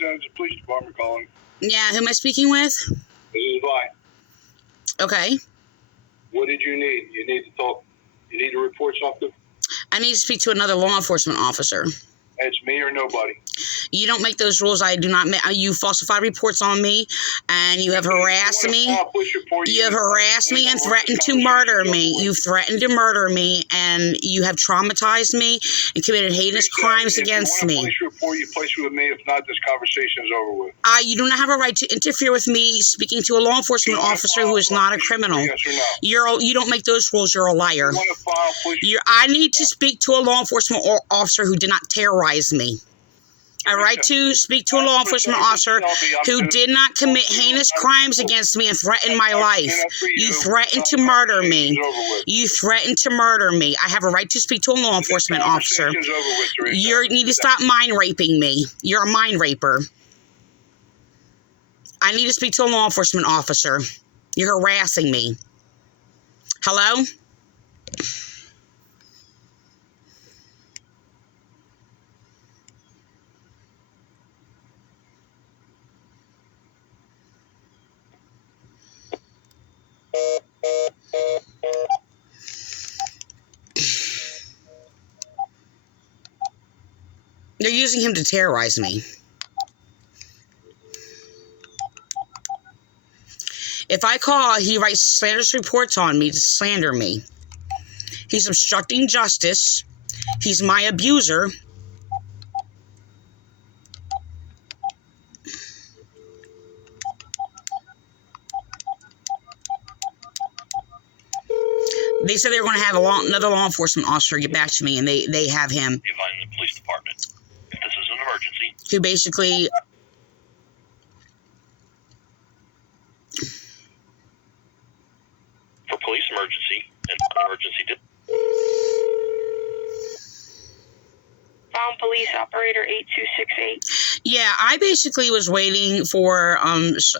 Vineland Police Department calling. Yeah, who am I speaking with? This is Vi. Okay. What did you need? You need to talk. You need to report something? I need to speak to another law enforcement officer. It's me or nobody. You don't make those rules. I do not make. You falsify reports on me, and you have harassed me. You have harassed me and threatened to murder me. You threatened to murder me, and you have traumatized me and committed heinous crimes against me. If you want a police report, you place it with me. If not, this conversation is over with. You do not have a right to interfere with me speaking to a law enforcement officer who is not a criminal. Yes or no? You don't make those rules. You're a liar. I need to speak to a law enforcement officer who did not terrorize me. A right to speak to a law enforcement officer who did not commit heinous crimes against me and threaten my life. You threatened to murder me. You threatened to murder me. I have a right to speak to a law enforcement officer. You need to stop mind raping me. You're a mind raper. I need to speak to a law enforcement officer. You're harassing me. Hello? They're using him to terrorize me. If I call, he writes slanderous reports on me to slander me. He's obstructing justice. He's my abuser. They said they were going to have another law enforcement officer get back to me, and they have him. The Vineland Police Department. If this is an emergency. Who basically... For police emergency and non-emergency. Vineland Police Operator 8268. Yeah, I basically was waiting for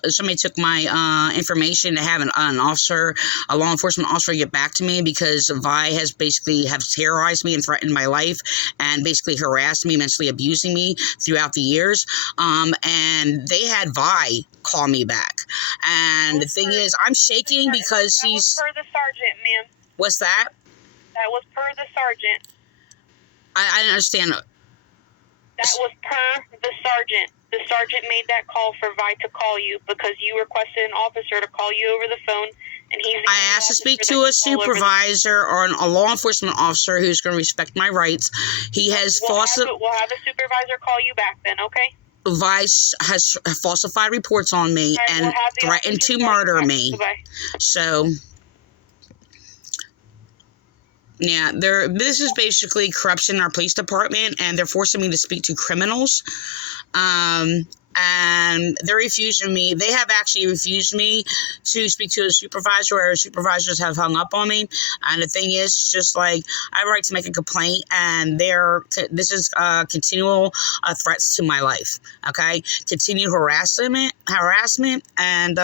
somebody took my information to have a law enforcement officer get back to me, because Vi has basically terrorized me and threatened my life and basically harassed me, mentally abusing me throughout the years. And they had Vi call me back. And the thing is, I'm shaking because That was per the sergeant, ma'am. What's that? That was per the sergeant. I didn't understand. That was per the sergeant. The sergeant made that call for Vi to call you because you requested an officer to call you over the phone, and he's. I asked to speak to a supervisor or a law enforcement officer who's going to respect my rights. He has We'll have a supervisor call you back then, okay? Vice has falsified reports on me and threatened to murder me. Goodbye. So, yeah, this is basically corruption in our police department, and they're forcing me to speak to criminals. And they're refusing me. They have actually refused me to speak to a supervisor, or supervisors have hung up on me. And the thing is, it's just like, I have a right to make a complaint, and this is continual threats to my life, okay? Continued harassment, and,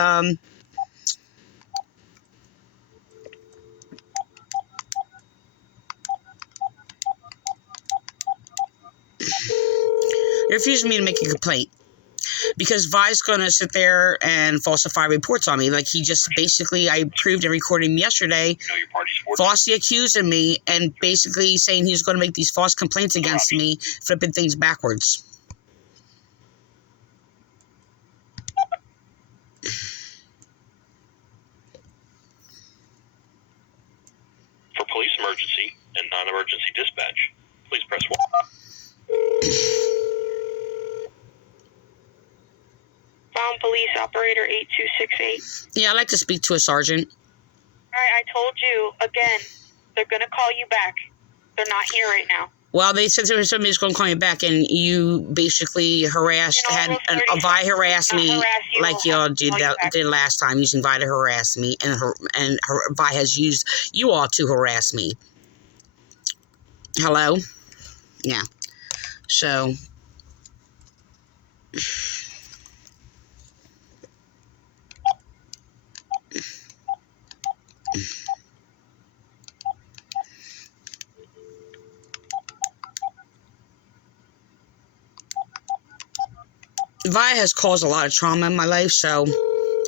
they're refusing me to make a complaint. Because Vi's going to sit there and falsify reports on me. Like, he just basically, I proved and recorded him yesterday, falsely accusing me and basically saying he's going to make these false complaints against me, flipping things backwards. For police emergency and non-emergency dispatch, please press 1. Vineland Police Operator 8268. Yeah, I'd like to speak to a sergeant. All right, I told you, again, they're going to call you back. They're not here right now. Well, they said somebody's going to call me back, and you basically Vi harassed me like y'all did last time, using Vi to harass me, and Vi has used you all to harass me. Hello? Yeah. So... Vi has caused a lot of trauma in my life, so,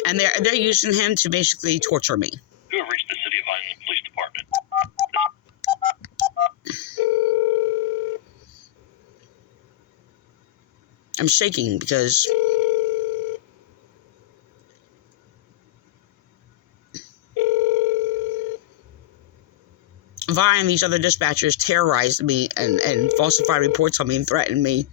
and they're using him to basically torture me. You have reached the City of Vineland Police Department. I'm shaking because Vi and these other dispatchers terrorized me and falsified reports on me and threatened me.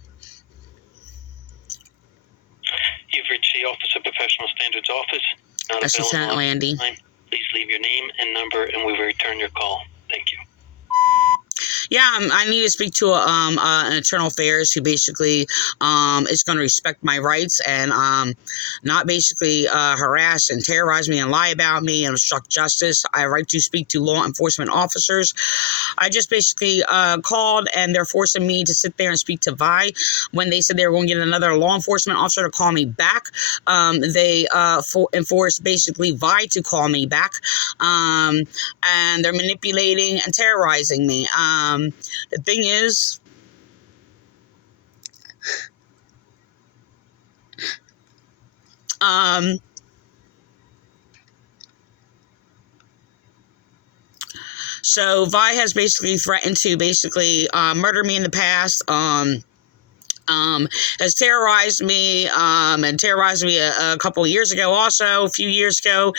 You've reached the Office of Professional Standards office. Not That's available Lieutenant Landy. Please leave your name and number, and we will return your call. Thank you. Yeah, I need to speak to an internal affairs who basically is going to respect my rights and not basically harass and terrorize me and lie about me and obstruct justice. I have right to speak to law enforcement officers. I just basically called and they're forcing me to sit there and speak to Vi. When they said they were going to get another law enforcement officer to call me back, they enforced basically Vi to call me back, and they're manipulating and terrorizing me. The thing is, so Vi has basically threatened to basically murder me in the past, has terrorized me, and terrorized me a couple of years ago, also a few years ago,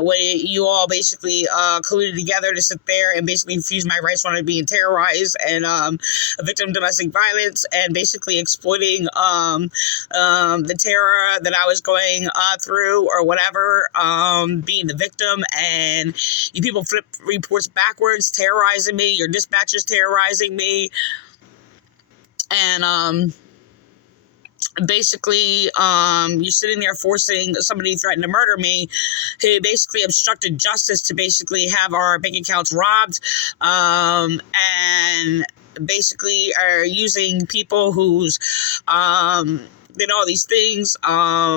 when you all basically colluded together to sit there and basically refuse my rights when I'm being terrorized and a victim of domestic violence, and basically exploiting the terror that I was going through or whatever, being the victim, and you people flip reports backwards, terrorizing me, your dispatchers terrorizing me. And basically, you're sitting there forcing somebody threatened to murder me, who basically obstructed justice to basically have our bank accounts robbed, and basically are using people who's did all these things.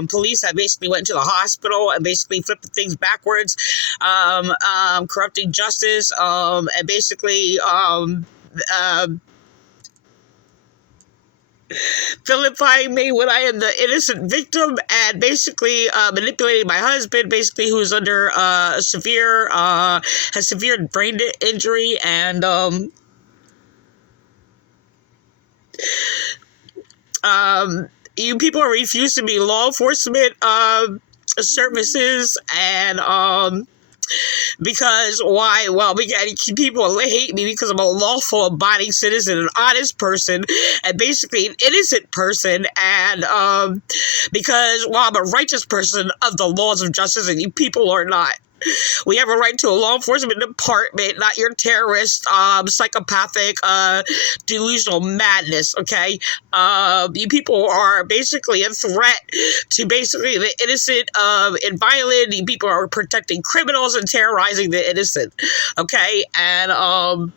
Police have basically went to the hospital and basically flipped the things backwards, corrupting justice, and basically vilifying me when I am the innocent victim, and basically manipulating my husband, basically, who's under has severe brain injury, and you people are refusing me law enforcement services, and because why? Well, people hate me because I'm a lawful abiding citizen, an honest person, and basically an innocent person, and because, well, I'm a righteous person of the laws of justice, and you people are not. We have a right to a law enforcement department, not your terrorist, psychopathic, delusional madness, okay? You people are basically a threat to basically the innocent and violent. You people are protecting criminals and terrorizing the innocent, okay? And,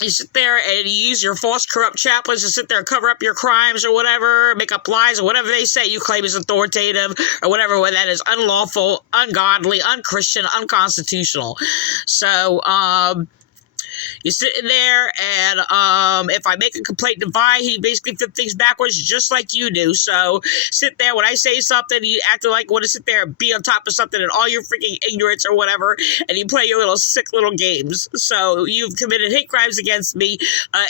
you sit there and you use your false, corrupt chaplains to sit there and cover up your crimes or whatever, make up lies or whatever they say you claim is authoritative or whatever, when that is unlawful, ungodly, unchristian, unconstitutional. So, you're sitting there, and if I make a complaint to Vi, he basically flip things backwards just like you do. So sit there, when I say something, you act like you want to sit there and be on top of something and all your freaking ignorance or whatever, and you play your little sick little games. So you've committed hate crimes against me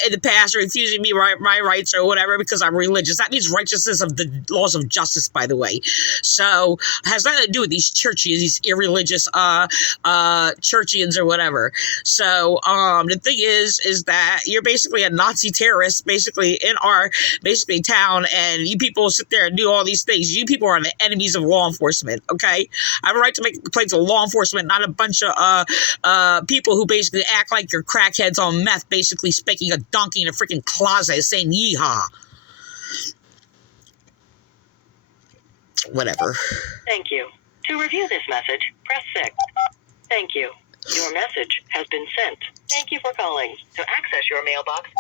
in the past, refusing me my rights or whatever because I'm religious. That means righteousness of the laws of justice, by the way. So it has nothing to do with these churchies, these irreligious churchians or whatever. So the thing is that you're basically a Nazi terrorist, basically in our town, and you people sit there and do all these things. You people are the enemies of law enforcement. Okay, I have a right to make complaints to law enforcement, not a bunch of people who basically act like you're crackheads on meth, basically spanking a donkey in a freaking closet, saying yeehaw. Whatever. Thank you. To review this message, press 6. Thank you. Your message has been sent. Thank you for calling. To access your mailbox,